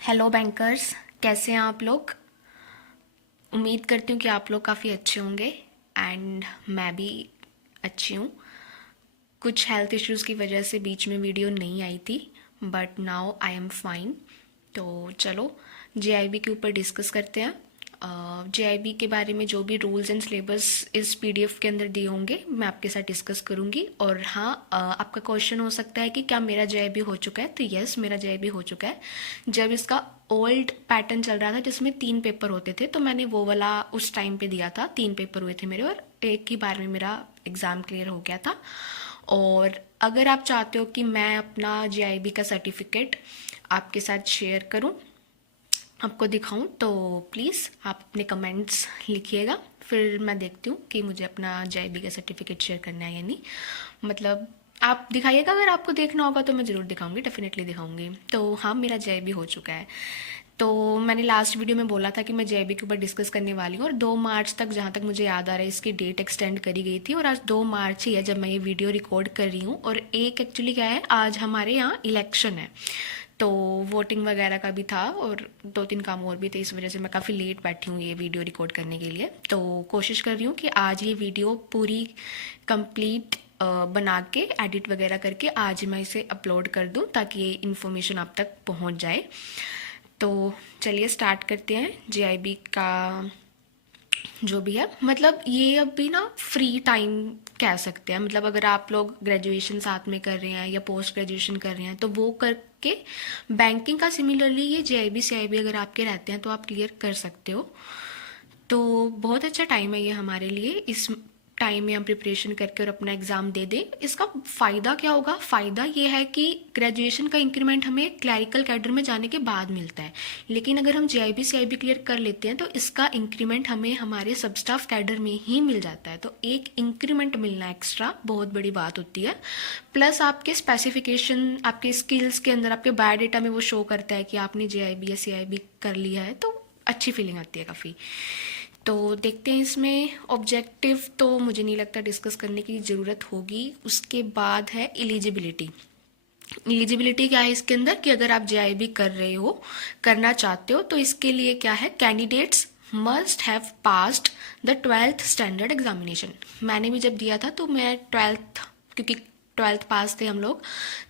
Hello bankers, कैसे हैं आप लोग। उम्मीद करती हूँ कि आप लोग काफ़ी अच्छे होंगे एंड मैं भी अच्छी हूँ। कुछ हेल्थ इश्यूज़ की वजह से बीच में वीडियो नहीं आई थी, but now I am fine. तो चलो जेआईबी के ऊपर डिस्कस करते हैं। जेआईबी के बारे में जो भी रूल्स एंड सिलेबस इस पीडीएफ के अंदर दिए होंगे मैं आपके साथ डिस्कस करूँगी। और हाँ, आपका क्वेश्चन हो सकता है कि क्या मेरा जेआईबी हो चुका है। तो यस, मेरा जेआईबी हो चुका है। जब इसका ओल्ड पैटर्न चल रहा था जिसमें 3 पेपर होते थे, तो मैंने वो वाला उस टाइम पे दिया था। 3 पेपर हुए थे मेरे और एक ही बार में मेरा एग्ज़ाम क्लियर हो गया था। और अगर आप चाहते हो कि मैं अपना जेआईबी का सर्टिफिकेट आपके साथ शेयर करूं, आपको दिखाऊं, तो प्लीज़ आप अपने कमेंट्स लिखिएगा। फिर मैं देखती हूँ कि मुझे अपना जेआईबी का सर्टिफिकेट शेयर करना है या नहीं। मतलब आप दिखाइएगा, अगर आपको देखना होगा तो मैं ज़रूर दिखाऊंगी, डेफिनेटली दिखाऊंगी। तो हाँ, मेरा जेआईबी हो चुका है। तो मैंने लास्ट वीडियो में बोला था कि मैं जेआईबी के ऊपर डिस्कस करने वाली हूँ, और 2 मार्च तक, जहाँ तक मुझे याद आ रहा है, इसकी डेट एक्सटेंड करी गई थी। और आज 2 मार्च ही है जब मैं ये वीडियो रिकॉर्ड कर रही हूँ। और एक एक्चुअली क्या है, आज हमारे यहाँ इलेक्शन है, तो वोटिंग वगैरह का भी था और 2-3 काम और भी थे। इस वजह से मैं काफ़ी लेट बैठी हूँ ये वीडियो रिकॉर्ड करने के लिए। तो कोशिश कर रही हूँ कि आज ये वीडियो पूरी कंप्लीट बना के एडिट वगैरह करके आज मैं इसे अपलोड कर दूँ, ताकि ये इन्फॉर्मेशन आप तक पहुँच जाए। तो चलिए स्टार्ट करते हैं जेआईबी का। जो भी है, मतलब ये अभी ना फ्री टाइम कह सकते हैं। मतलब अगर आप लोग ग्रेजुएशन साथ में कर रहे हैं या पोस्ट ग्रेजुएशन कर रहे हैं, तो वो करके बैंकिंग का सिमिलरली ये जेआईबी सीआईबी अगर आपके रहते हैं तो आप क्लियर कर सकते हो। तो बहुत अच्छा टाइम है ये हमारे लिए। इस टाइम में हम प्रिपरेशन करके और अपना एग्ज़ाम दे दें। इसका फ़ायदा क्या होगा? फ़ायदा ये है कि ग्रेजुएशन का इंक्रीमेंट हमें क्लैरिकल कैडर में जाने के बाद मिलता है, लेकिन अगर हम जेआईबी सीआईबी क्लियर कर लेते हैं तो इसका इंक्रीमेंट हमें हमारे सब स्टाफ कैडर में ही मिल जाता है। तो एक इंक्रीमेंट मिलना एक्स्ट्रा बहुत बड़ी बात होती है। प्लस आपके स्पेसिफिकेशन, आपके स्किल्स के अंदर, आपके बायोडाटा में वो शो करता है कि आपने जेआईबी या सीआईबी कर लिया है, तो अच्छी फीलिंग आती है काफ़ी। तो देखते हैं इसमें ऑब्जेक्टिव, तो मुझे नहीं लगता डिस्कस करने की ज़रूरत होगी। उसके बाद है एलिजिबिलिटी। एलिजिबिलिटी क्या है इसके अंदर, कि अगर आप जेआईबी कर रहे हो, करना चाहते हो, तो इसके लिए क्या है, candidates must have passed the 12th standard examination. मैंने भी जब दिया था तो मैं 12th, क्योंकि 12th पास थे हम लोग,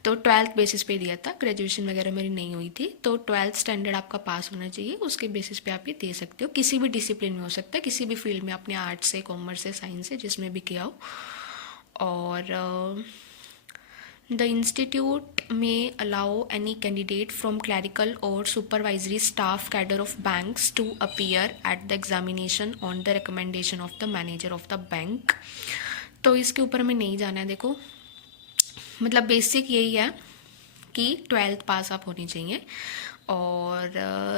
तो 12th बेसिस पे दिया था। ग्रेजुएशन वगैरह मेरी नहीं हुई थी, तो 12th स्टैंडर्ड आपका पास होना चाहिए। उसके बेसिस पे आप ये दे सकते हो। किसी भी डिसिप्लिन में हो सकता है, किसी भी फील्ड में, अपने आर्ट्स से, कॉमर्स से, साइंस से, जिसमें भी किया हो। और the institute may allow any candidate from clerical or supervisory staff cadre of banks to appear at the examination on the recommendation of the manager of the bank। तो इसके ऊपर हमें नहीं जाना है। देखो, मतलब बेसिक यही है कि 12th पास आप होनी चाहिए। और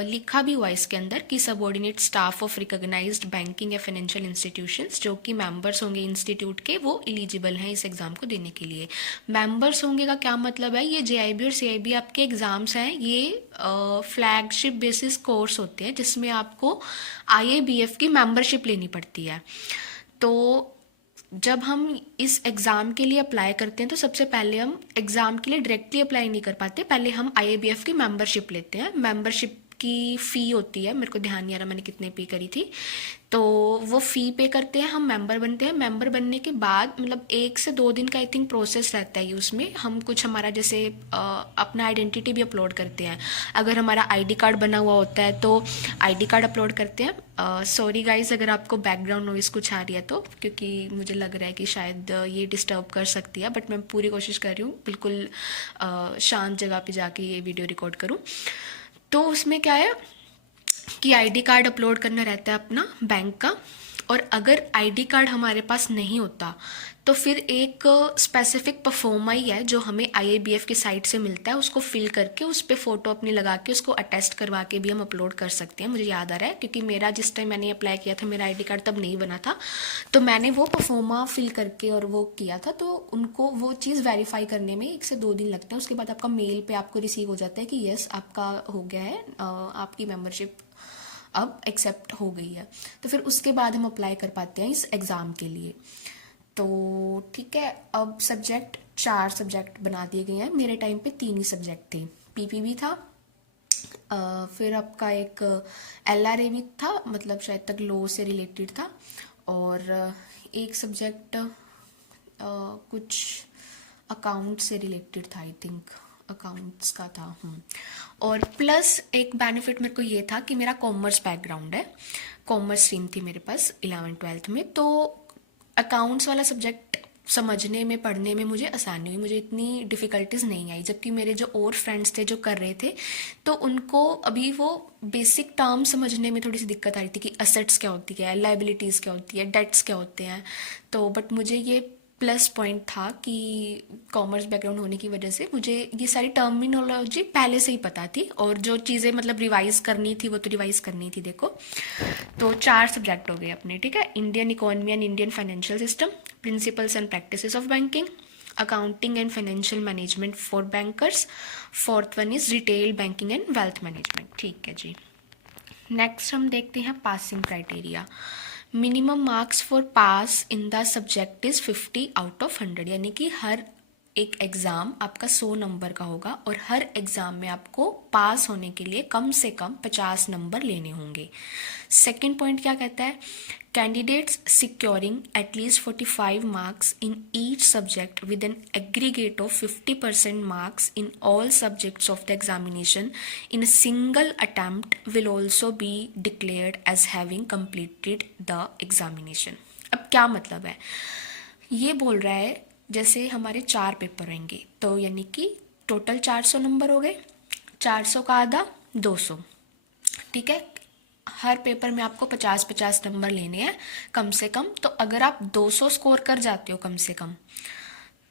लिखा भी हुआ इसके अंदर कि subordinate staff of recognised banking या फाइनेंशियल इंस्टीट्यूशंस, जो कि मेंबर्स होंगे इंस्टीट्यूट के, वो एलिजिबल हैं इस एग्ज़ाम को देने के लिए। मेंबर्स होंगे का क्या मतलब है, ये जेआईबी और सीआईबी आपके एग्ज़ाम्स हैं, ये फ्लैगशिप बेसिस कोर्स होते हैं जिसमें आपको आईएबीएफ की मेंबरशिप लेनी पड़ती है। तो जब हम इस एग्ज़ाम के लिए अप्लाई करते हैं तो सबसे पहले हम एग्ज़ाम के लिए डायरेक्टली अप्लाई नहीं कर पाते, पहले हम आईएबीएफ की मेंबरशिप लेते हैं। मेंबरशिप की फ़ी होती है, मेरे को ध्यान नहीं आ रहा मैंने कितने पे करी थी, तो वो फ़ी पे करते हैं, हम मेंबर बनते हैं। मेंबर बनने के बाद मतलब 1 से 2 दिन का आई थिंक प्रोसेस रहता है। उसमें हम कुछ हमारा जैसे अपना आइडेंटिटी भी अपलोड करते हैं। अगर हमारा आईडी कार्ड बना हुआ होता है तो आईडी कार्ड अपलोड करते हैं। सॉरी गाइस अगर आपको बैकग्राउंड नॉइज़ कुछ आ रही है तो, क्योंकि मुझे लग रहा है कि शायद ये डिस्टर्ब कर सकती है, बट मैं पूरी कोशिश कर रही हूँ बिल्कुल शांत जगह पे जाके ये वीडियो रिकॉर्ड करूँ। तो उसमें क्या है कि आईडी कार्ड अपलोड करना रहता है अपना बैंक का। और अगर आईडी कार्ड हमारे पास नहीं होता तो फिर एक स्पेसिफिक परफॉर्मा ही है जो हमें आईएबीएफ की साइट से मिलता है, उसको फिल करके उस पर फ़ोटो अपनी लगा के उसको अटेस्ट करवा के भी हम अपलोड कर सकते हैं। मुझे याद आ रहा है क्योंकि मेरा जिस टाइम मैंने अप्लाई किया था मेरा आईडी कार्ड तब नहीं बना था, तो मैंने वो परफॉर्मा फिल करके और वो किया था। तो उनको वो चीज़ वेरीफाई करने में 1 से 2 दिन लगता है। उसके बाद आपका मेल पे आपको रिसीव हो जाता है कि यस आपका हो गया है, आपकी मेम्बरशिप अब एक्सेप्ट हो गई है। तो फिर उसके बाद हम अप्लाई कर पाते हैं इस एग्ज़ाम के लिए। तो ठीक है, अब सब्जेक्ट 4 सब्जेक्ट बना दिए गए हैं। मेरे टाइम पे 3 ही सब्जेक्ट थे। पीपीबी था, फिर आपका एक LRA भी था, मतलब शायद तक लॉ से रिलेटेड था। और एक सब्जेक्ट कुछ अकाउंट से रिलेटेड था, आई थिंक अकाउंट्स का था। और प्लस एक बेनिफिट मेरे को ये था कि मेरा कॉमर्स बैकग्राउंड है, कॉमर्स स्ट्रीम थी मेरे पास 11th-12th में, तो अकाउंट्स वाला सब्जेक्ट समझने में पढ़ने में मुझे आसानी हुई, मुझे इतनी डिफ़िकल्टीज नहीं आई। जबकि मेरे जो और फ्रेंड्स थे जो कर रहे थे, तो उनको अभी वो बेसिक टर्म समझने में थोड़ी सी दिक्कत आ रही थी कि असेट्स क्या होती है, लाइबिलिटीज़ क्या होती है, डेट्स क्या होते हैं। तो बट मुझे ये प्लस पॉइंट था कि कॉमर्स बैकग्राउंड होने की वजह से मुझे ये सारी टर्मिनोलॉजी पहले से ही पता थी, और जो चीज़ें मतलब रिवाइज करनी थी वो तो रिवाइज करनी थी। देखो, तो 4 सब्जेक्ट हो गए अपने, ठीक है। Indian economy and Indian financial system, principles and practices of banking, accounting and financial management for bankers, fourth one is retail banking and wealth management, ठीक है जी। नेक्स्ट हम देखते हैं passing criteria. Minimum marks for pass in the subject is 50 out of 100, यानी कि हर एक exam आपका 100 number का होगा, और हर एग्ज़ाम में आपको पास होने के लिए कम से कम 50 नंबर लेने होंगे। सेकेंड पॉइंट क्या कहता है, candidates securing at least 45 marks in each subject with an aggregate of 50% marks in all subjects of the examination in a single attempt will also be declared as having completed the examination. अब क्या मतलब है, ये बोल रहा है जैसे हमारे 4 पेपर होंगे, तो यानी कि टोटल 400 नंबर हो गए, 400 का आधा 200, ठीक है। हर पेपर में आपको 50-50 नंबर लेने हैं कम से कम। तो अगर आप 200 स्कोर कर जाते हो कम से कम,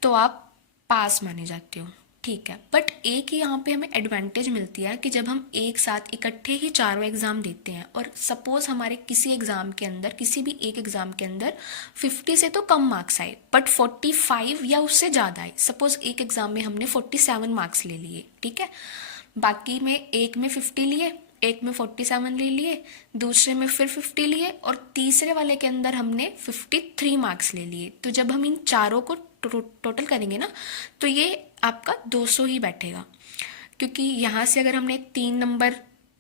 तो आप पास माने जाते हो, ठीक है। बट एक ही यहाँ पे हमें एडवांटेज मिलती है कि जब हम एक साथ इकट्ठे ही चारों एग्ज़ाम देते हैं, और सपोज हमारे किसी एग्ज़ाम के अंदर, किसी भी एक एग्ज़ाम के अंदर 50 से तो कम मार्क्स आए, बट 45 या उससे ज़्यादा आए। सपोज एक एग्ज़ाम में हमने 47 मार्क्स ले लिए, ठीक है, बाकी में एक में 50 लिए, एक में 47 ले लिए, दूसरे में फिर 50 लिए, और तीसरे वाले के अंदर हमने 53 मार्क्स ले लिए। तो जब हम इन चारों को टोटल करेंगे ना, तो ये आपका 200 ही बैठेगा, क्योंकि यहाँ से अगर हमने 3 नंबर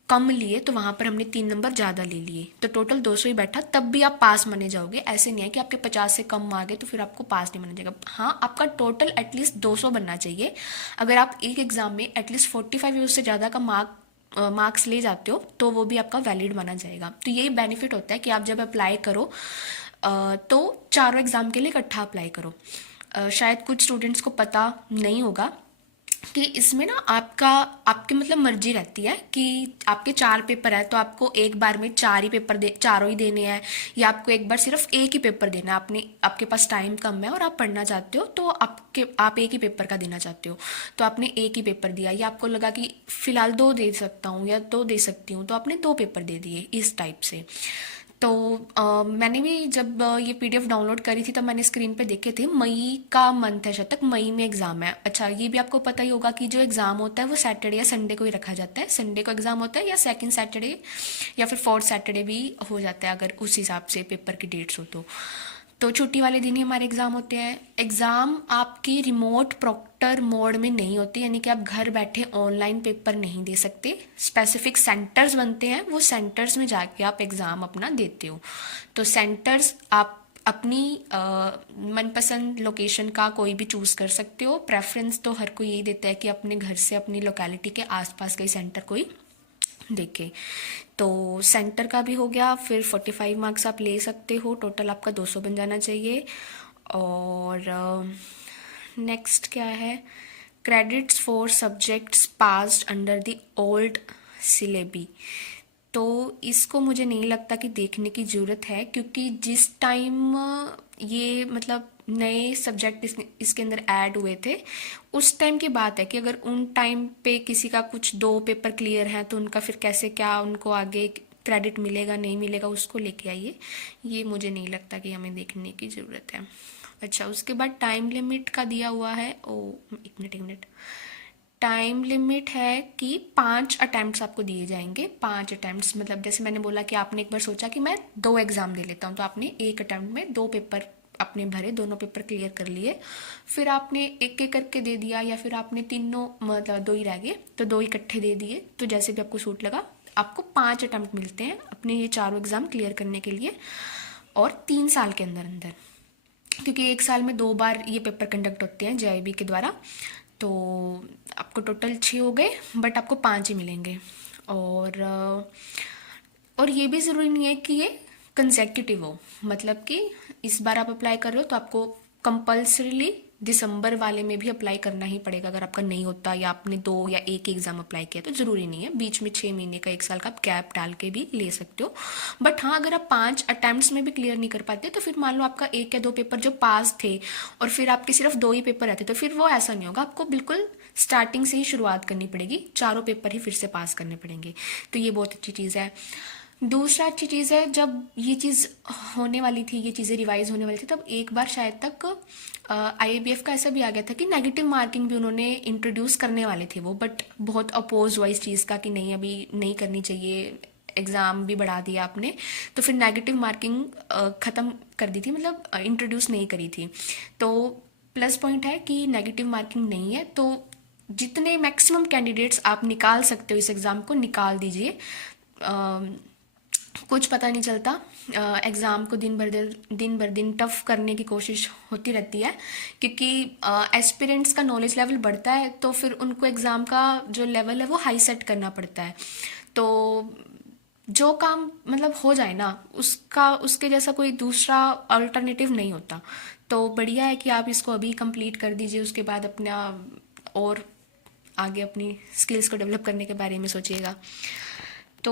कम लिए तो वहाँ पर हमने 3 नंबर ज़्यादा ले लिए, तो टोटल 200 ही बैठा, तब भी आप पास माने जाओगे। ऐसे नहीं है कि आपके 50 से कम आ गए तो फिर आपको पास नहीं माना जाएगा। हाँ, आपका टोटल एटलीस्ट 200 बनना चाहिए। अगर आप एक एग्ज़ाम में एटलीस्ट 45 या उससे ज़्यादा का मार्क्स ले जाते हो तो वो भी आपका वैलिड माना जाएगा। तो यही बेनिफिट होता है कि आप जब अप्लाई करो तो चारों एग्ज़ाम के लिए इकट्ठा अप्लाई करो। शायद कुछ स्टूडेंट्स को पता नहीं होगा कि इसमें ना आपकी मतलब मर्जी रहती है कि आपके 4 पेपर है तो आपको एक बार में 4 ही पेपर चारों ही देने हैं, या आपको एक बार सिर्फ एक ही पेपर देना है। आपके पास टाइम कम है और आप पढ़ना चाहते हो, तो आप एक ही पेपर का देना चाहते हो, तो आपने एक ही पेपर दिया, या आपको लगा कि फ़िलहाल 2 दे सकता हूँ या 2 दे सकती हूँ, तो आपने 2 पेपर दे दिए, इस टाइप से। तो मैंने भी जब ये PDF डाउनलोड करी थी तब मैंने स्क्रीन पे देखे थे, मई का मंथ है शायद तक, मई में एग्ज़ाम है। अच्छा, ये भी आपको पता ही होगा कि जो एग्ज़ाम होता है वो सैटरडे या संडे को ही रखा जाता है। संडे को एग्ज़ाम होता है, या सेकंड सैटरडे या फिर फोर्थ सैटरडे भी हो जाता है, अगर उस हिसाब से पेपर की डेट्स हो तो छुट्टी वाले दिन ही हमारे एग्ज़ाम होते हैं। एग्ज़ाम आपकी रिमोट प्रॉक्टर मोड में नहीं होती, यानी कि आप घर बैठे ऑनलाइन पेपर नहीं दे सकते। स्पेसिफिक सेंटर्स बनते हैं, वो सेंटर्स में जाके आप एग्ज़ाम अपना देते हो। तो सेंटर्स आप अपनी मनपसंद लोकेशन का कोई भी चूज़ कर सकते हो। प्रेफरेंस तो हर कोई यही देता है कि अपने घर से, अपनी लोकेलिटी के आसपास का ही सेंटर कोई देखे। तो सेंटर का भी हो गया, फिर 45 मार्क्स आप ले सकते हो, टोटल आपका 200 बन जाना चाहिए। और नेक्स्ट क्या है, credits for subjects passed under the old syllable. तो इसको मुझे नहीं लगता कि देखने की ज़रूरत है, क्योंकि जिस टाइम ये मतलब नए सब्जेक्ट इसके अंदर ऐड हुए थे, उस टाइम की बात है कि अगर उन टाइम पे किसी का कुछ 2 पेपर क्लियर हैं तो उनका फिर कैसे क्या उनको आगे क्रेडिट मिलेगा नहीं मिलेगा, उसको लेके आइए। ये मुझे नहीं लगता कि हमें देखने की ज़रूरत है। अच्छा, उसके बाद टाइम लिमिट का दिया हुआ है। एक मिनट, टाइम लिमिट है कि 5 अटैम्प्ट्स आपको दिए जाएंगे। 5 अटैम्प्ट्स मतलब जैसे मैंने बोला कि आपने एक बार सोचा कि मैं 2 एग्ज़ाम दे लेता हूँ, तो आपने एक अटैम्प्ट में 2 पेपर आपने भरे, दोनों पेपर क्लियर कर लिए, फिर आपने एक एक करके दे दिया, या फिर आपने तीनों, मतलब दो ही रह गए तो दो इकट्ठे दे दिए, तो जैसे भी आपको सूट लगा। आपको 5 अटैम्प्ट मिलते हैं अपने ये चारों एग्ज़ाम क्लियर करने के लिए, और 3 साल के अंदर अंदर, क्योंकि एक साल में 2 बार ये पेपर कंडक्ट होते हैं जेआईबी के द्वारा। तो आपको टोटल 6 हो गए, बट आपको 5 ही मिलेंगे। और ये भी ज़रूरी नहीं है कि ये कंसेक्यूटिव हो, मतलब कि इस बार आप अप्लाई कर रहे हो तो आपको कंपल्सरीली दिसंबर वाले में भी अप्लाई करना ही पड़ेगा। अगर आपका नहीं होता, या आपने 2 या एक एग्ज़ाम अप्लाई किया, तो ज़रूरी नहीं है, बीच में 6 महीने का, 1 साल का आप गैप डाल के भी ले सकते हो। बट हाँ, अगर आप 5 अटैम्प्ट्स में भी क्लियर नहीं कर पाते, तो फिर मान लो आपका 1 या 2 पेपर जो पास थे और फिर आपके सिर्फ 2 ही पेपर रहते, तो फिर वो ऐसा नहीं होगा, आपको बिल्कुल स्टार्टिंग से ही शुरुआत करनी पड़ेगी, चारों पेपर ही फिर से पास करने पड़ेंगे। तो ये बहुत अच्छी चीज़ है। दूसरा अच्छी चीज़ है, जब ये चीज़ होने वाली थी, ये चीज़ें रिवाइज होने वाली थी, तब एक बार शायद तक आईएबीएफ का ऐसा भी आ गया था कि नेगेटिव मार्किंग भी उन्होंने इंट्रोड्यूस करने वाले थे वो, बट बहुत अपोज हुआ इस चीज़ का कि नहीं, अभी नहीं करनी चाहिए, एग्ज़ाम भी बढ़ा दिया आपने, तो फिर नेगेटिव मार्किंग ख़त्म कर दी थी, मतलब इंट्रोड्यूस नहीं करी थी। तो प्लस पॉइंट है कि नेगेटिव मार्किंग नहीं है, तो जितने मैक्सिमम कैंडिडेट्स आप निकाल सकते हो इस एग्ज़ाम को निकाल दीजिए। कुछ पता नहीं चलता, एग्ज़ाम को दिन भर दिन टफ करने की कोशिश होती रहती है, क्योंकि एस्पिरेंट्स का नॉलेज लेवल बढ़ता है, तो फिर उनको एग्ज़ाम का जो लेवल है वो हाई सेट करना पड़ता है। तो जो काम मतलब हो जाए ना, उसका उसके जैसा कोई दूसरा अल्टरनेटिव नहीं होता। तो बढ़िया है कि आप इसको अभी कंप्लीट कर दीजिए, उसके बाद अपना और आगे अपनी स्किल्स को डेवलप करने के बारे में सोचिएगा। तो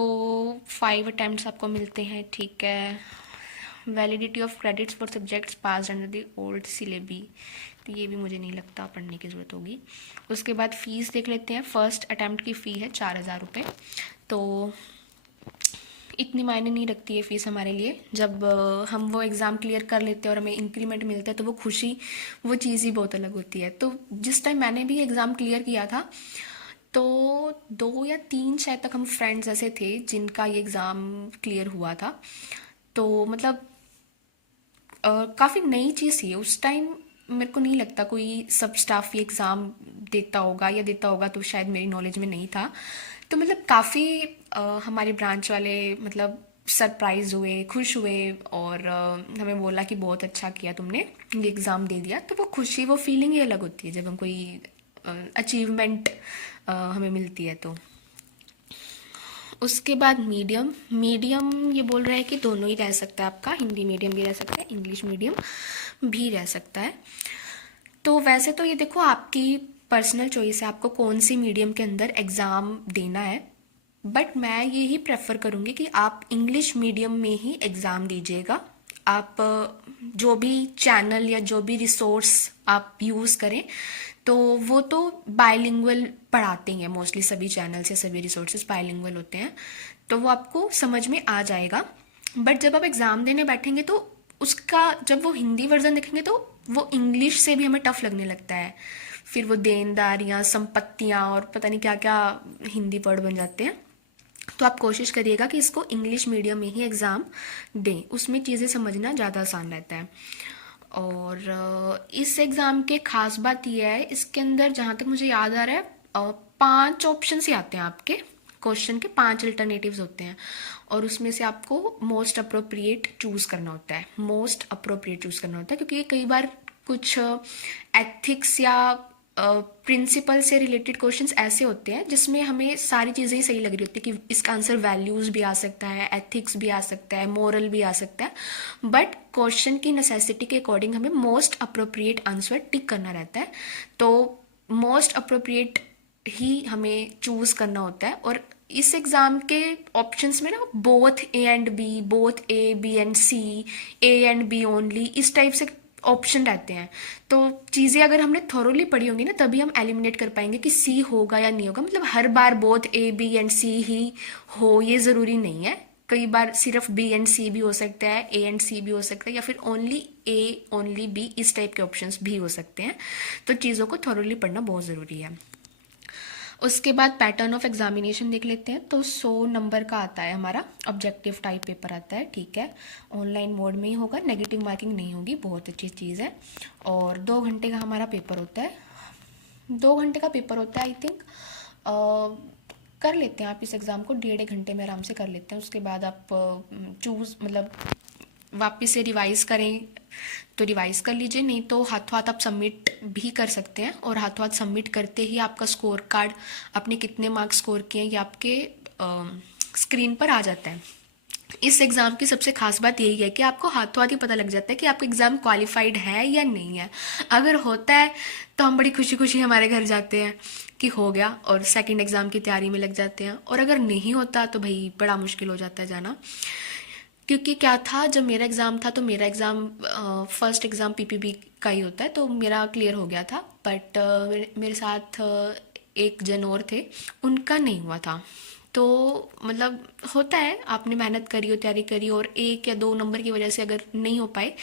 5 अटैम्प्ट्स आपको मिलते हैं, ठीक है। Validity of credits for subjects pass under the old syllable, तो ये भी मुझे नहीं लगता पढ़ने की ज़रूरत होगी। उसके बाद फ़ीस देख लेते हैं। फर्स्ट अटैम्प्ट की फ़ी है 4000 रुपये, तो इतनी मायने नहीं रखती है फ़ीस हमारे लिए। जब हम वो एग्ज़ाम क्लियर कर लेते हैं और हमें इंक्रीमेंट मिलता है, तो वो खुशी, वो चीज़ ही बहुत अलग होती है। तो जिस टाइम मैंने भी एग्ज़ाम क्लियर किया था, तो 2 या 3 शायद तक हम फ्रेंड्स ऐसे थे जिनका ये एग्ज़ाम क्लियर हुआ था। तो मतलब काफ़ी नई चीज़ थी उस टाइम। मेरे को नहीं लगता कोई सब स्टाफ ये एग्ज़ाम देता होगा, या देता होगा तो शायद मेरी नॉलेज में नहीं था। तो मतलब काफ़ी हमारे ब्रांच वाले मतलब सरप्राइज हुए, खुश हुए, और हमें बोला कि बहुत अच्छा किया तुमने, ये एग्ज़ाम दे दिया। तो वो खुशी, वो फीलिंग ही अलग होती है जब हम कोई अचीवमेंट हमें मिलती है। तो उसके बाद मीडियम ये बोल रहा है कि दोनों ही रह सकता है आपका, हिंदी मीडियम भी रह सकता है, इंग्लिश मीडियम भी रह सकता है। तो वैसे तो ये देखो आपकी पर्सनल चॉइस है, आपको कौन सी मीडियम के अंदर एग्ज़ाम देना है, बट मैं ये ही प्रेफर करूँगी कि आप इंग्लिश मीडियम में ही एग्ज़ाम दीजिएगा। आप जो भी चैनल या जो भी रिसोर्स आप यूज़ करें, तो वो तो बायलिंगुअल पढ़ाते हैं मोस्टली, सभी चैनल्स या सभी रिसोर्सेज बायलिंगुअल होते हैं, तो वो आपको समझ में आ जाएगा। बट जब आप एग्ज़ाम देने बैठेंगे, तो उसका जब वो हिंदी वर्जन देखेंगे, तो वो इंग्लिश से भी हमें टफ लगने लगता है। फिर वो देनदारियाँ, संपत्तियाँ और पता नहीं क्या क्या हिंदी वर्ड बन जाते हैं। तो आप कोशिश करिएगा कि इसको इंग्लिश मीडियम में ही एग्ज़ाम दें, उसमें चीज़ें समझना ज़्यादा आसान रहता है। और इस एग्ज़ाम के ख़ास बात यह है, इसके अंदर जहाँ तक मुझे याद आ रहा है 5 ऑप्शन ही आते हैं आपके क्वेश्चन के, 5 अल्टरनेटिव्स होते हैं, और उसमें से आपको मोस्ट अप्रोप्रिएट चूज़ करना होता है। मोस्ट अप्रोप्रिएट चूज़ करना होता है, क्योंकि कई बार कुछ एथिक्स या प्रिंसिपल से रिलेटेड क्वेश्चंस ऐसे होते हैं जिसमें हमें सारी चीज़ें ही सही लग रही होती है, कि इसका आंसर वैल्यूज़ भी आ सकता है, एथिक्स भी आ सकता है, मोरल भी आ सकता है, बट क्वेश्चन की नेसेसिटी के अकॉर्डिंग हमें मोस्ट अप्रोप्रिएट आंसर टिक करना रहता है। तो मोस्ट अप्रोप्रिएट ही हमें चूज़ करना होता है। और इस एग्ज़ाम के ऑप्शंस में ना both A and B, both A B and C, A and B only, इस टाइप से ऑप्शन रहते हैं। तो चीज़ें अगर हमने थोरोली पढ़ी होंगी ना, तभी हम एलिमिनेट कर पाएंगे कि सी होगा या नहीं होगा। मतलब हर बार बोथ ए बी एंड सी ही हो, ये ज़रूरी नहीं है। कई बार सिर्फ बी एंड सी भी हो सकता है, ए एंड सी भी हो सकता है, या फिर ओनली ए ओनली बी, इस टाइप के ऑप्शंस भी हो सकते हैं। तो चीज़ों को थोरोली पढ़ना बहुत ज़रूरी है। उसके बाद पैटर्न ऑफ एग्जामिनेशन देख लेते हैं। तो 100 नंबर का आता है हमारा, ऑब्जेक्टिव टाइप पेपर आता है, ठीक है। ऑनलाइन मोड में ही होगा, नेगेटिव मार्किंग नहीं होगी, बहुत अच्छी चीज़ है। और 2 घंटे का हमारा पेपर होता है, 2 घंटे का पेपर होता है आई थिंक। कर लेते हैं आप इस एग्ज़ाम को 1.5 घंटे में आराम से कर लेते हैं। उसके बाद आप चूज़ मतलब वापस से रिवाइज़ करें तो रिवाइज़ कर लीजिए, नहीं तो हाथों हाथ आप सबमिट भी कर सकते हैं। और हाथों हाथ सबमिट करते ही आपका स्कोर कार्ड, आपने कितने मार्क्स स्कोर किए हैं, ये आपके स्क्रीन पर आ जाता है। इस एग्ज़ाम की सबसे खास बात यही है कि आपको हाथों हाथ ही पता लग जाता है कि आपका एग्ज़ाम क्वालिफाइड है या नहीं है। अगर होता है तो हम बड़ी खुशी खुशी हमारे घर जाते हैं कि हो गया, और सेकंड एग्ज़ाम की तैयारी में लग जाते हैं। और अगर नहीं होता तो भाई बड़ा मुश्किल हो जाता है जाना। क्योंकि क्या था, जब मेरा एग्ज़ाम था तो मेरा एग्ज़ाम फर्स्ट एग्ज़ाम पीपीबी का ही होता है, तो मेरा क्लियर हो गया था। बट मेरे साथ एक जन और थे, उनका नहीं हुआ था। तो मतलब होता है, आपने मेहनत करी हो, तैयारी करी हो, और 1 या 2 नंबर की वजह से अगर नहीं हो पाए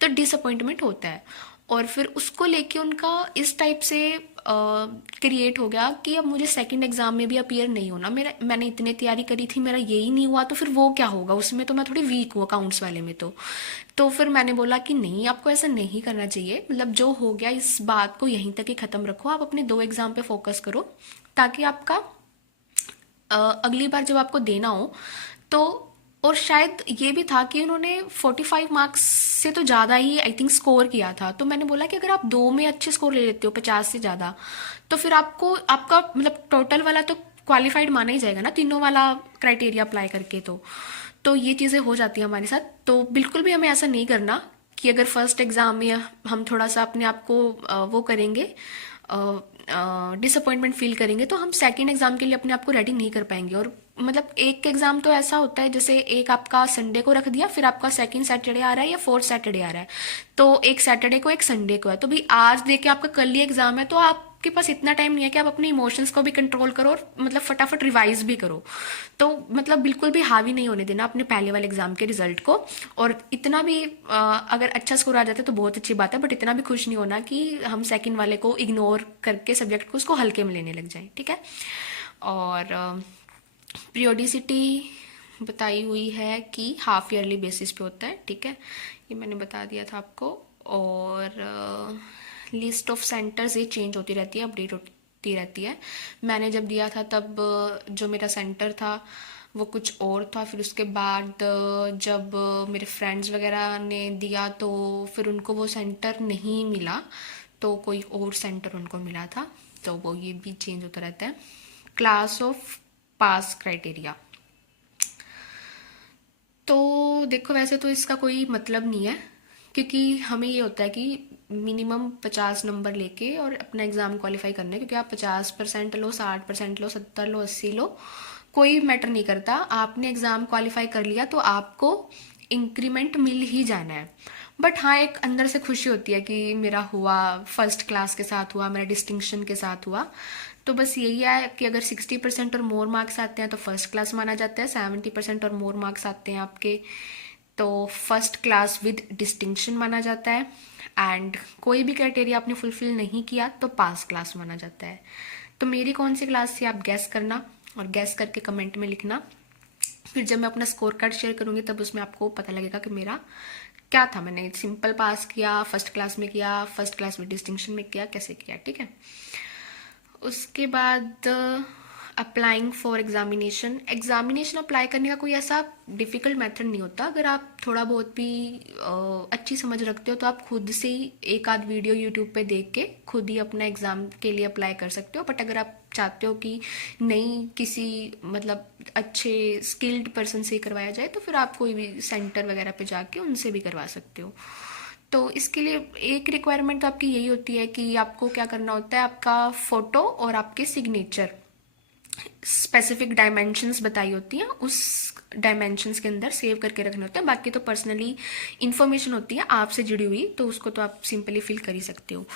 तो डिसअपॉइंटमेंट होता है। और फिर उसको लेके उनका इस टाइप से क्रिएट हो गया कि अब मुझे सेकंड एग्जाम में भी अपीयर नहीं होना, मैंने इतने तैयारी करी थी, मेरा यही नहीं हुआ तो फिर वो क्या होगा, उसमें तो मैं थोड़ी वीक हूँ अकाउंट्स वाले में। तो फिर मैंने बोला कि नहीं, आपको ऐसा नहीं करना चाहिए। मतलब जो हो गया इस बात को यहीं तक ही ख़त्म रखो, आप अपने 2 एग्ज़ाम पे फोकस करो, ताकि आपका अगली बार जब आपको देना हो तो। और शायद ये भी था कि उन्होंने 45 मार्क्स से तो ज़्यादा ही आई थिंक स्कोर किया था। तो मैंने बोला कि अगर आप 2 में अच्छे स्कोर ले लेते हो 50 से ज़्यादा, तो फिर आपको आपका मतलब टोटल वाला तो क्वालिफाइड माना ही जाएगा ना, तीनों वाला क्राइटेरिया अप्लाई करके। तो ये चीज़ें हो जाती हैं हमारे साथ। तो बिल्कुल भी हमें ऐसा नहीं करना कि अगर फर्स्ट एग्ज़ाम में हम थोड़ा सा अपने आप को वो करेंगे, डिसअपॉइंटमेंट फील करेंगे, तो हम सेकंड एग्जाम के लिए अपने आप को रेडी नहीं कर पाएंगे। और मतलब एक एग्जाम तो ऐसा होता है, जैसे एक आपका संडे को रख दिया, फिर आपका सेकंड सैटरडे आ रहा है या फोर्थ सैटरडे आ रहा है, तो एक सैटरडे को एक संडे को है, तो भाई आज देके आपका कल ही एग्जाम है, तो आपके पास इतना टाइम नहीं है कि आप अपने इमोशंस को भी कंट्रोल करो और मतलब फटाफट रिवाइज भी करो। तो मतलब बिल्कुल भी हावी नहीं होने देना अपने पहले वाले एग्जाम के रिजल्ट को। और इतना भी अगर अच्छा स्कोर आ जाता है तो बहुत अच्छी बात है, बट इतना भी खुश नहीं होना कि हम सेकंड वाले को इग्नोर करके सब्जेक्ट को उसको हल्के में लेने लग जाएं, ठीक है। और पीरियोडिसिटी बताई हुई है कि हाफ ईयरली बेसिस पे होता है, ठीक है, ये मैंने बता दिया था आपको। और लिस्ट ऑफ सेंटर्स ये चेंज होती रहती है, अपडेट होती रहती है। मैंने जब दिया था तब जो मेरा सेंटर था वो कुछ और था, फिर उसके बाद जब मेरे फ्रेंड्स वगैरह ने दिया तो फिर उनको वो सेंटर नहीं मिला, तो कोई और सेंटर उनको मिला था। तो वो ये भी चेंज होता रहता है। क्लास ऑफ पास क्राइटेरिया, तो देखो वैसे तो इसका कोई मतलब नहीं है, क्योंकि हमें ये होता है कि मिनिमम 50 नंबर लेके और अपना एग्ज़ाम क्वालिफाई करना है। क्योंकि आप 50% लो, 60% लो, 70 लो, 80 लो, कोई मैटर नहीं करता। आपने एग्ज़ाम क्वालिफाई कर लिया तो आपको इंक्रीमेंट मिल ही जाना है। बट हाँ, एक अंदर से खुशी होती है कि मेरा हुआ, फर्स्ट क्लास के साथ हुआ, मेरा डिस्टिंक्शन के साथ हुआ। तो बस यही है कि अगर 60% और मोर मार्क्स आते हैं तो फर्स्ट क्लास माना जाता है, 70% और मोर मार्क्स आते हैं आपके तो फर्स्ट क्लास विद डिस्टिंक्शन माना जाता है। एंड कोई भी क्राइटेरिया आपने फुलफिल नहीं किया तो पास क्लास माना जाता है। तो मेरी कौन सी क्लास थी आप गैस करना, और गैस करके कमेंट में लिखना। फिर जब मैं अपना स्कोर कार्ड शेयर करूँगी तब उसमें आपको पता लगेगा कि मेरा क्या था, मैंने सिंपल पास किया, फर्स्ट क्लास में किया, फर्स्ट क्लास में डिस्टिंक्शन में किया, कैसे किया, ठीक है। उसके बाद applying for examination, examination apply करने का कोई ऐसा डिफ़िकल्ट मेथड नहीं होता। अगर आप थोड़ा बहुत भी अच्छी समझ रखते हो तो आप खुद से ही एक आध वीडियो यूट्यूब पे देख के खुद ही अपना एग्ज़ाम के लिए अप्लाई कर सकते हो। बट अगर आप चाहते हो कि नहीं किसी मतलब अच्छे स्किल्ड पर्सन से करवाया जाए तो फिर आप कोई भी सेंटर वगैरह पे जाके उनसे भी करवा सकते हो। तो इसके लिए एक रिक्वायरमेंट तो आपकी यही होती है कि आपको क्या करना होता है, आपका फ़ोटो और आपके सिग्नेचर स्पेसिफिक डायमेंशंस बताई होती हैं, उस डायमेंशंस के अंदर सेव करके रखने होते हैं। बाकी तो पर्सनली इन्फॉर्मेशन होती है आपसे जुड़ी हुई, तो उसको तो आप सिंपली फिल कर ही सकते हो।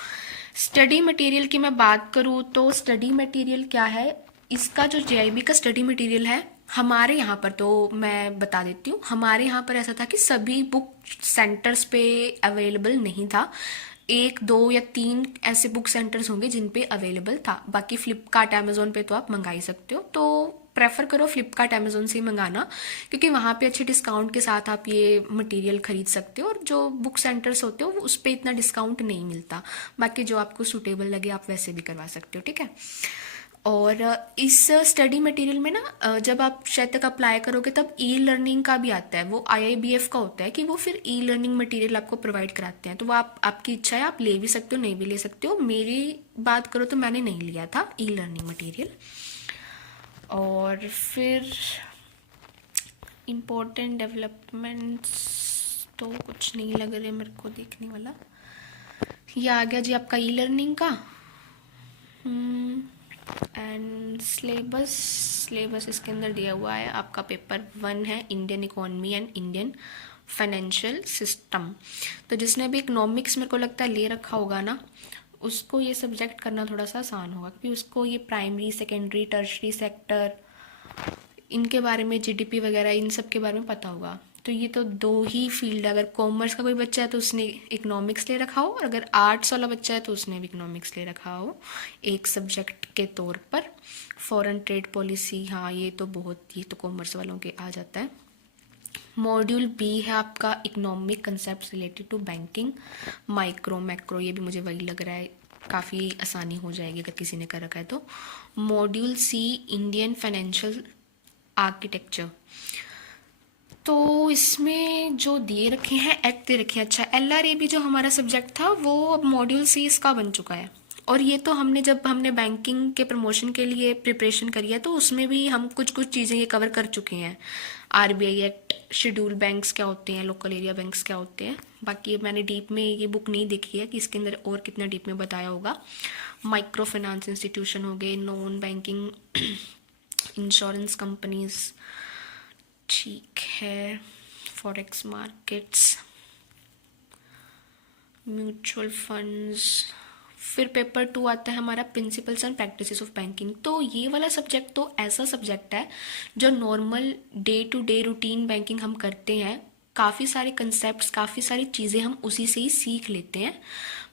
स्टडी मटेरियल की मैं बात करूँ तो स्टडी मटेरियल क्या है, इसका जो जेआईबी का स्टडी मटेरियल है हमारे यहाँ पर, तो मैं बता देती हूँ। हमारे यहाँ पर ऐसा था कि सभी बुक सेंटर्स पे अवेलेबल नहीं था। एक दो या तीन ऐसे बुक सेंटर्स होंगे जिन पे अवेलेबल था, बाकी फ्लिपकार्ट अमेज़ोन पे तो आप मंगा ही सकते हो। तो प्रेफर करो फ्लिपकार्ट अमेज़ोन से ही मंगाना, क्योंकि वहाँ पे अच्छे डिस्काउंट के साथ आप ये मटेरियल खरीद सकते हो, और जो बुक सेंटर्स होते हो उस पर इतना डिस्काउंट नहीं मिलता। बाकी जो आपको सूटेबल लगे आप वैसे भी करवा सकते हो, ठीक है। और इस स्टडी मटेरियल में ना जब आप शायद तक अप्लाई करोगे तब ई लर्निंग का भी आता है, वो आईआईबीएफ का होता है कि वो फिर ई लर्निंग मटेरियल आपको प्रोवाइड कराते हैं। तो वो आपकी इच्छा है, आप ले भी सकते हो नहीं भी ले सकते हो। मेरी बात करो तो मैंने नहीं लिया था ई लर्निंग मटेरियल। और फिर इम्पोर्टेंट डेवलपमेंट्स तो कुछ नहीं लग रहे मेरे को देखने वाला। ये आ गया जी आपका ई लर्निंग का। एंड सिलेबस इसके अंदर दिया हुआ है। आपका पेपर 1 है Indian economy and Indian financial system. तो जिसने भी इकोनॉमिक्स मेरे को लगता है ले रखा होगा ना, उसको ये सब्जेक्ट करना थोड़ा सा आसान होगा, क्योंकि उसको ये प्राइमरी सेकेंडरी टर्शरी सेक्टर इनके बारे में, जीडीपी वगैरह इन सब के बारे में पता होगा। तो ये तो दो ही फील्ड है। अगर कॉमर्स का कोई बच्चा है तो उसने इकोनॉमिक्स ले रखा हो, और अगर आर्ट्स वाला बच्चा है तो उसने भी इकोनॉमिक्स ले रखा हो एक सब्जेक्ट के तौर पर। फॉरेन ट्रेड पॉलिसी, हाँ ये तो कॉमर्स वालों के आ जाता है। मॉड्यूल बी है आपका economic concept related to banking, micro macro, ये भी मुझे वही लग रहा है, काफ़ी आसानी हो जाएगी अगर किसी ने कर रखा है तो। मॉड्यूल सी इंडियन फाइनेंशियल आर्किटेक्चर, तो इसमें जो दिए रखे हैं एक्ट दे रखे हैं। अच्छा, एलआरए भी जो हमारा सब्जेक्ट था वो अब मॉड्यूल सी इसका बन चुका है। और ये तो जब हमने बैंकिंग के प्रमोशन के लिए प्रिपरेशन करी है तो उसमें भी हम कुछ कुछ चीज़ें ये कवर कर चुके हैं। आरबीआई एक्ट, शेड्यूल बैंक्स क्या होते हैं, लोकल एरिया बैंक्स क्या होते हैं। बाकी मैंने डीप में ये बुक नहीं देखी है कि इसके अंदर और कितना डीप में बताया होगा। माइक्रो फाइनेंस इंस्टीट्यूशन हो गए, नॉन बैंकिंग इंश्योरेंस कंपनीज, ठीक है, फॉरेक्स मार्केट्स, म्यूचुअल फंड्स। फिर पेपर 2 आता है हमारा principles and practices of banking. तो ये वाला सब्जेक्ट तो ऐसा सब्जेक्ट है जो normal day to day routine banking हम करते हैं, काफ़ी सारे कंसेप्ट्स, काफ़ी सारी चीज़ें हम उसी से ही सीख लेते हैं।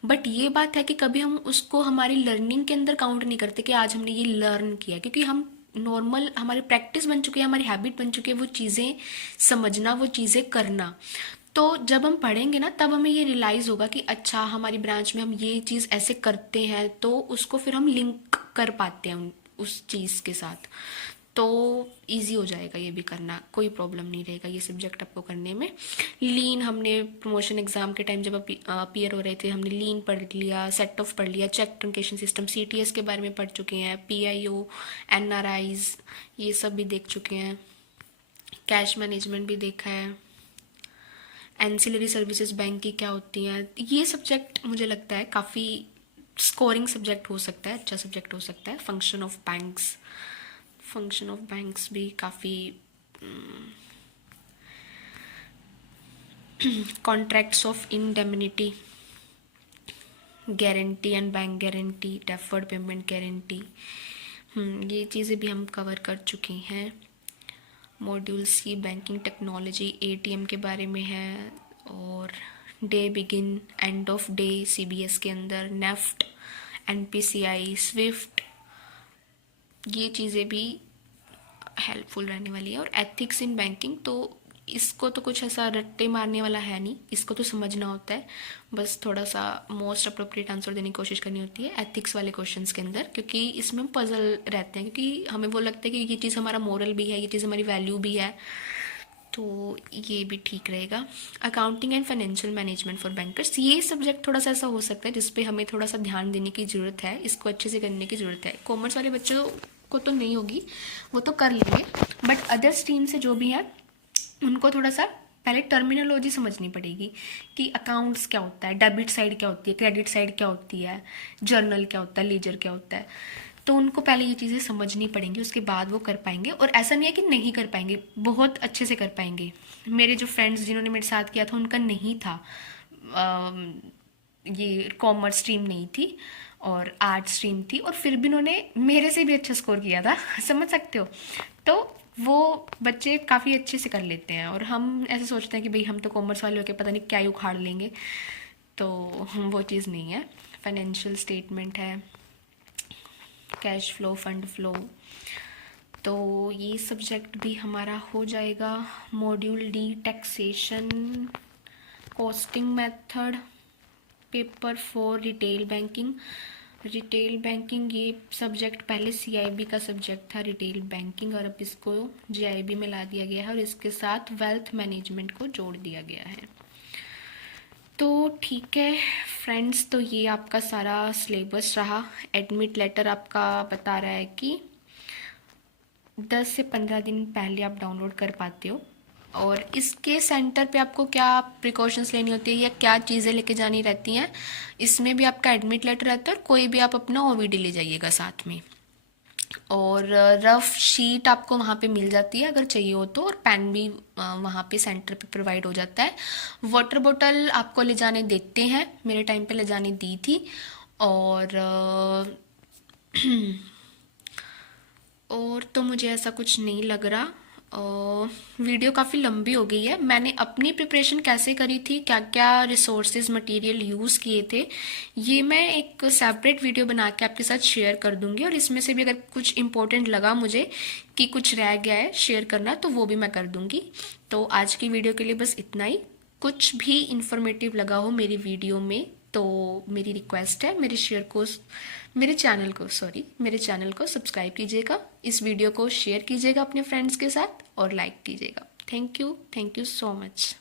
बट ये बात है कि कभी हम उसको हमारी लर्निंग के अंदर काउंट नहीं करते कि आज हमने ये लर्न किया, क्योंकि हम नॉर्मल हमारी प्रैक्टिस बन चुकी है, हमारी हैबिट बन चुकी है वो चीज़ें समझना, वो चीज़ें करना। तो जब हम पढ़ेंगे ना तब हमें ये रियलाइज़ होगा कि अच्छा हमारी ब्रांच में हम ये चीज़ ऐसे करते हैं, तो उसको फिर हम लिंक कर पाते हैं उस चीज़ के साथ। तो इजी हो जाएगा ये भी करना, कोई प्रॉब्लम नहीं रहेगा ये सब्जेक्ट आपको करने में। लीन हमने प्रमोशन एग्जाम के टाइम जब अपीयर हो रहे थे हमने लीन पढ़ लिया, सेट ऑफ पढ़ लिया, चेक ट्रंकेशन सिस्टम, सीटीएस के बारे में पढ़ चुके हैं, पीआईओ, एनआरआईज ये सब भी देख चुके हैं, कैश मैनेजमेंट भी देखा है, एंसिलरी सर्विसेज बैंक की क्या होती हैं। ये सब्जेक्ट मुझे लगता है काफ़ी स्कोरिंग सब्जेक्ट हो सकता है, अच्छा सब्जेक्ट हो सकता है। फंक्शन ऑफ बैंक्स भी काफ़ी, contracts of indemnity, guarantee and bank guarantee, deferred payment guarantee, ये चीज़ें भी हम कवर कर चुके हैं। मॉड्यूल सी बैंकिंग टेक्नोलॉजी, एटीएम के बारे में है, और day begin end of day CBS के अंदर, नेफ्ट, एनपीसीआई, स्विफ्ट, ये चीज़ें भी हेल्पफुल रहने वाली है। और एथिक्स इन बैंकिंग, तो इसको तो कुछ ऐसा रट्टे मारने वाला है नहीं, इसको तो समझना होता है, बस थोड़ा सा मोस्ट अप्रोप्रिएट आंसर देने की कोशिश करनी होती है एथिक्स वाले क्वेश्चंस के अंदर, क्योंकि इसमें हम पजल रहते हैं, क्योंकि हमें वो लगता है कि ये चीज़ हमारा मोरल भी है, ये चीज़ हमारी वैल्यू भी है, तो ये भी ठीक रहेगा। Accounting and financial management for bankers, ये सब्जेक्ट थोड़ा सा ऐसा हो सकता है जिसपे हमें थोड़ा सा ध्यान देने की ज़रूरत है, इसको अच्छे से करने की ज़रूरत है। कॉमर्स वाले बच्चों को तो नहीं होगी, वो तो कर लेंगे, बट अदर स्ट्रीम से जो भी है उनको थोड़ा सा पहले टर्मिनोलॉजी समझनी पड़ेगी कि अकाउंट्स क्या होता है, डेबिट साइड क्या होती है, क्रेडिट साइड क्या होती है, जर्नल क्या होता है, लेजर क्या होता है। तो उनको पहले ये चीज़ें समझनी पड़ेंगी, उसके बाद वो कर पाएंगे। और ऐसा नहीं है कि नहीं कर पाएंगे, बहुत अच्छे से कर पाएंगे। मेरे जो फ्रेंड्स जिन्होंने मेरे साथ किया था उनका नहीं था, ये कॉमर्स स्ट्रीम नहीं थी और आर्ट स्ट्रीम थी, और फिर भी उन्होंने मेरे से भी अच्छा स्कोर किया था समझ सकते हो। तो वो बच्चे काफ़ी अच्छे से कर लेते हैं, और हम ऐसे सोचते हैं कि भाई हम तो कॉमर्स वाले होकर पता नहीं क्या ही उखाड़ लेंगे। तो वो चीज़ नहीं है। फाइनेंशियल स्टेटमेंट है, कैश फ्लो, फंड फ्लो, तो ये सब्जेक्ट भी हमारा हो जाएगा। Module D taxation, costing method, paper 4 retail banking. Retail banking ये सब्जेक्ट पहले सीआईबी का सब्जेक्ट था, रिटेल बैंकिंग, और अब इसको जीआईबी में ला दिया गया है और इसके साथ वेल्थ मैनेजमेंट को जोड़ दिया गया है। तो ठीक है फ्रेंड्स, तो ये आपका सारा सिलेबस रहा। एडमिट लेटर आपका बता रहा है कि 10 से 15 दिन पहले आप डाउनलोड कर पाते हो, और इसके सेंटर पे आपको क्या प्रिकॉशंस लेनी होती है या क्या चीज़ें लेके जानी रहती हैं, इसमें भी आपका एडमिट लेटर रहता है और कोई भी आप अपना ओवीडी ले जाइएगा साथ में, और रफ शीट आपको वहाँ पे मिल जाती है अगर चाहिए हो तो, और पेन भी वहाँ पे सेंटर पे प्रोवाइड हो जाता है। वाटर बोतल आपको ले जाने देते हैं, मेरे टाइम पे ले जाने दी थी। और और तो मुझे ऐसा कुछ नहीं लग रहा। वीडियो काफ़ी लंबी हो गई है। मैंने अपनी प्रिपरेशन कैसे करी थी, क्या क्या रिसोर्सेज मटेरियल यूज़ किए थे, ये मैं एक सेपरेट वीडियो बना के आपके साथ शेयर कर दूंगी, और इसमें से भी अगर कुछ इम्पोर्टेंट लगा मुझे कि कुछ रह गया है शेयर करना, तो वो भी मैं कर दूंगी। तो आज की वीडियो के लिए बस इतना ही। कुछ भी इंफॉर्मेटिव लगा हो मेरी वीडियो में तो मेरी रिक्वेस्ट है, मेरे चैनल को सब्सक्राइब कीजिएगा, इस वीडियो को शेयर कीजिएगा अपने फ्रेंड्स के साथ और लाइक कीजिएगा। Thank you so much.